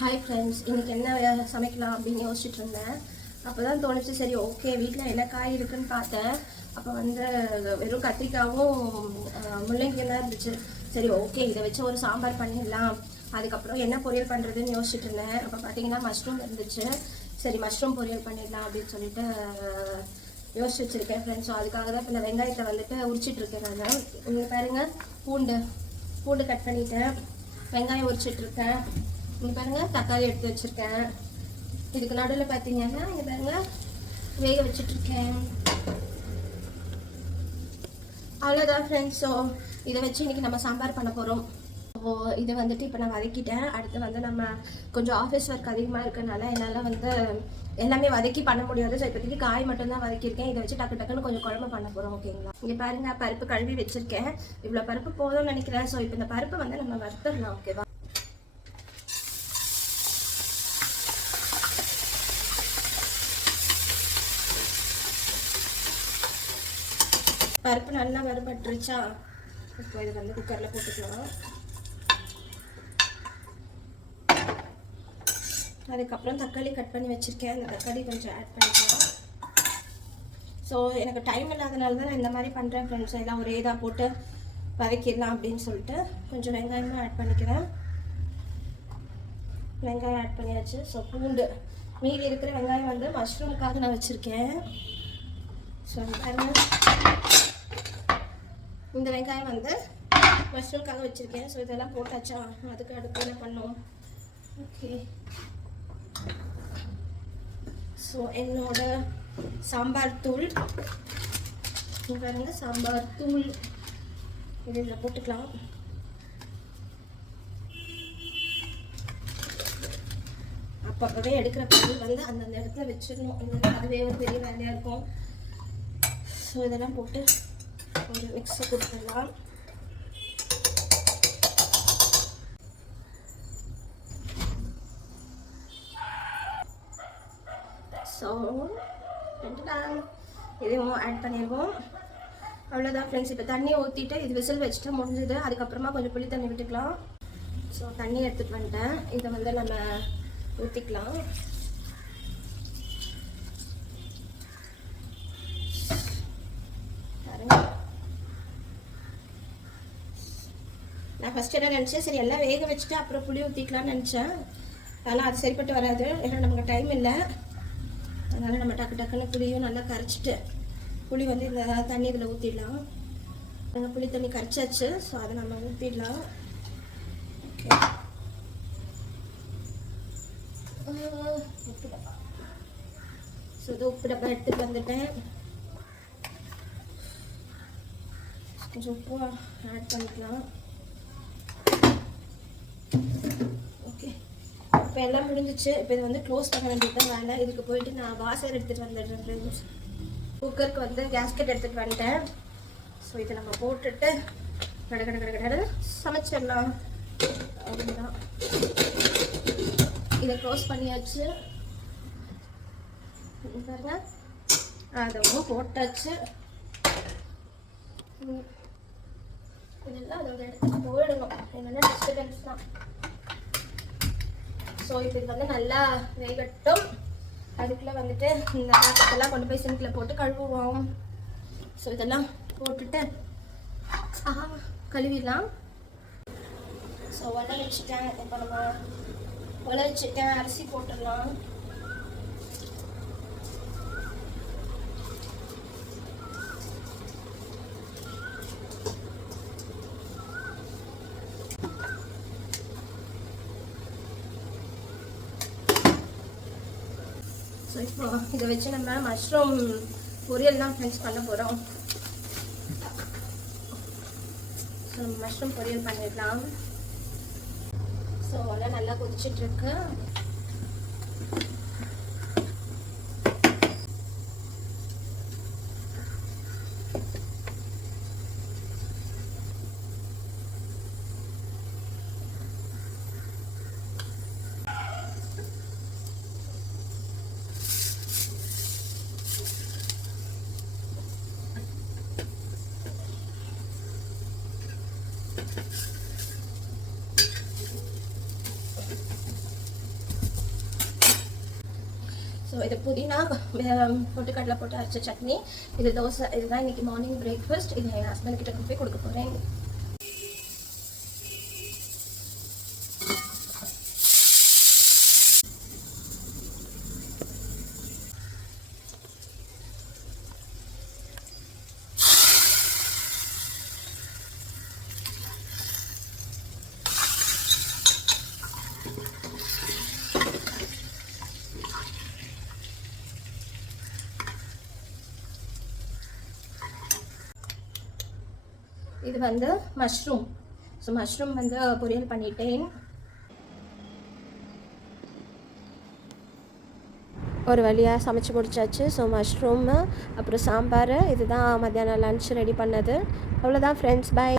Hi friends, இன்றைக்கி என்ன சமைக்கலாம் அப்படின்னு யோசிச்சுட்டு இருந்தேன். அப்போ தான் தோணுச்சு, சரி ஓகே வீட்டில் என்ன காய் இருக்குன்னு பார்த்தேன். அப்போ வெறும் கத்திரிக்காவும் முள்ளங்கியும் தான் இருந்துச்சு. சரி ஓகே இதை வச்சு ஒரு சாம்பார் பண்ணிடலாம். அதுக்கப்புறம் என்ன பொரியல் பண்ணுறதுன்னு யோசிச்சுட்டு இருந்தேன். அப்போ பார்த்தீங்கன்னா மஷ்ரூம் இருந்துச்சு. சரி மஷ்ரூம் பொரியல் பண்ணிடலாம் அப்படின்னு சொல்லிட்டு யோசிச்சு வச்சுருக்கேன் ஃப்ரெண்ட்ஸ். ஸோ அதுக்காக தான் இப்போ இந்த வெங்காயத்தை உரிச்சிட்ருக்கேன். நான் இங்கே பாருங்கள், பூண்டு கட் பண்ணிட்டேன், வெங்காயம் உரிச்சிட்ருக்கேன். இங்கே பாருங்கள், தக்காளி எடுத்து வச்சுருக்கேன். இதுக்கு நடுவில் பார்த்தீங்கன்னா இங்கே பாருங்கள் வேக வச்சிட்ருக்கேன். அவ்வளோதான் ஃப்ரெண்ட்ஸ். ஸோ இதை வச்சு இன்றைக்கி நம்ம சாம்பார் பண்ண போகிறோம். ஸோ இதை இப்போ நான் வதக்கிட்டேன். அடுத்து நம்ம கொஞ்சம் ஆஃபீஸ் ஒர்க் அதிகமாக இருக்கனால என்னால் எல்லாமே வதக்கி பண்ண முடியாது. ஸோ இப்போதைக்கு காய் மட்டும்தான் வதக்கியிருக்கேன். இதை வச்சு டக்குன்னு கொஞ்சம் குழம்பு பண்ண போகிறோம். ஓகேங்களா? இங்கே பாருங்கள், பருப்பு கழுவி வச்சுருக்கேன். இவ்வளோ பருப்பு போதும்னு நினைக்கிறேன். ஸோ இப்போ இந்த பருப்பை நம்ம வறுத்துடலாம். ஓகேவா? பருப்பு நல்லா வறுபட்டுருச்சா? இப்போ இதை குக்கரில் போட்டுக்கலாம். அதுக்கப்புறம் தக்காளி கட் பண்ணி வச்சுருக்கேன். அந்த தக்காளி கொஞ்சம் ஆட் பண்ணிக்கலாம். ஸோ எனக்கு டைம் இல்லாதனால தான் நான் இந்த மாதிரி பண்ணுறேன் ஃப்ரெண்ட்ஸ். எல்லாம் ஒரே இதாக போட்டு வதக்கிடலாம் அப்படின்னு சொல்லிட்டு கொஞ்சம் வெங்காயமும் ஆட் பண்ணிக்கிறேன். வெங்காயம் ஆட் பண்ணியாச்சு. ஸோ பூண்டு மீதி இருக்கிற வெங்காயம் மஷ்ரூமுக்காக நான் வச்சுருக்கேன். ஸோ இந்த வெங்காயம் மஷ்ரூம்காக வச்சுருக்கேன். ஸோ இதெல்லாம் போட்டாச்சா? அதுக்கு அடுத்து என்ன பண்ணோம்? ஓகே, ஸோ என்னோட சாம்பார் தூள் பாருங்க, சாம்பார் தூள் இதில் போட்டுக்கலாம். அப்பப்பவே எடுக்கிற பொருள் அந்தந்த இடத்துல வச்சிடணும். இல்லைன்னா அதுவே ஒரு பெரிய வேலையாக இருக்கும். ஸோ இதெல்லாம் போட்டு கொஞ்சம் மிக்ஸை கொடுத்துடலாம். ஸோ இதையும் ஆட் பண்ணிடுவோம். அவ்வளோதான் ஃப்ரெண்ட்ஸ். இப்போ தண்ணி ஊற்றிட்டு இது விசில் வச்சுட்டு முடிஞ்சுது. அதுக்கப்புறமா கொஞ்சம் புளி தண்ணி விட்டுக்கலாம். ஸோ தண்ணி எடுத்துகிட்டு வந்துட்டேன். இதை நம்ம ஊற்றிக்கலாம். நான் ஃபஸ்ட்டு என்ன நினச்சேன், சரி எல்லாம் வேக வச்சுட்டு அப்புறம் புளி ஊற்றிக்கலாம்னு நினச்சேன். ஆனால் அது சரிப்பட்டு வராது. ஏன்னா நமக்கு டைம் இல்லை. அதனால் நம்ம டக்குன்னு புளியும் நல்லா கரைச்சிட்டு புளி இந்த தண்ணி இதில் ஊற்றிடலாம். நாங்கள் புளி தண்ணி கரைச்சாச்சு. ஸோ அதை நம்ம ஊற்றிடலாம். ஓகே, உப்பு டப்பா. ஸோ இது உப்பு டப்பா எடுத்துகிட்டு வந்துட்டேன். கொஞ்சம் உப்பு ஆட் பண்ணிக்கலாம். ஓகே, இப்போ எல்லாம் முடிஞ்சிச்சு. இப்போ இது க்ளோஸ் பண்ண வேண்டியது தான் வேலை. இதுக்கு போயிட்டு நான் வாசர் எடுத்துகிட்டு வந்துடுறேன் ஃப்ரெண்ட்ஸ். குக்கருக்கு கேஸ்கெட் எடுத்துகிட்டு வந்துட்டேன். ஸோ இதை நம்ம போட்டுட்டு கடை சமைச்சிடலாம். அப்படின்தான் இதை க்ளோஸ் பண்ணியாச்சு. பாருங்க, அதுவும் போட்டாச்சு. இதெல்லாம் அதோட இடத்துக்கு போயிடணும். என்னென்ன டிஸ்டர்பன்ஸ் தான். ஸோ இது நல்லா வேகட்டும். அதுக்குள்ளே இந்த பாத்திரத்தெல்லாம் கொண்டு போய் சிங்கில் போட்டு கழுவுவோம். ஸோ இதெல்லாம் போட்டுட்டு கழுவிடலாம். ஸோ ஒலை வச்சுட்டேன். இப்போ நம்ம ஒலை வச்சுட்டேன். அரிசி போட்டுடலாம். ஸோ இப்போ இதை வச்சு நம்ம மஷ்ரூம் பொரியல் தான் ஃப்ரெண்ட்ஸ் பண்ண போகிறோம். ஸோ நம்ம மஷ்ரூம் பொரியல் பண்ணிடலாம். ஸோ அதெல்லாம் நல்லா கொதிச்சிட்ருக்கு. ஸோ இது புதினா பொட்டுக்கடலை போட்டு அரைச்ச சட்னி, இது தோசை. இதுதான் இன்றைக்கி மார்னிங் பிரேக்ஃபாஸ்ட். இது என் ஹஸ்பண்ட் கிட்ட கொண்டு போய் கொடுக்க போகிறேன். இது வந்து மஷ்ரூம். ஸோ மஷ்ரூம் வந்து பொரியல் பண்ணிட்டேன். ஒரு வழியாக சமைச்சு முடிச்சாச்சு. ஸோ மஷ்ரூமு அப்புறம் சாம்பார், இதுதான் மத்தியானம் லன்ச் ரெடி பண்ணது. அவ்வளோதான் ஃப்ரெண்ட்ஸ், பை.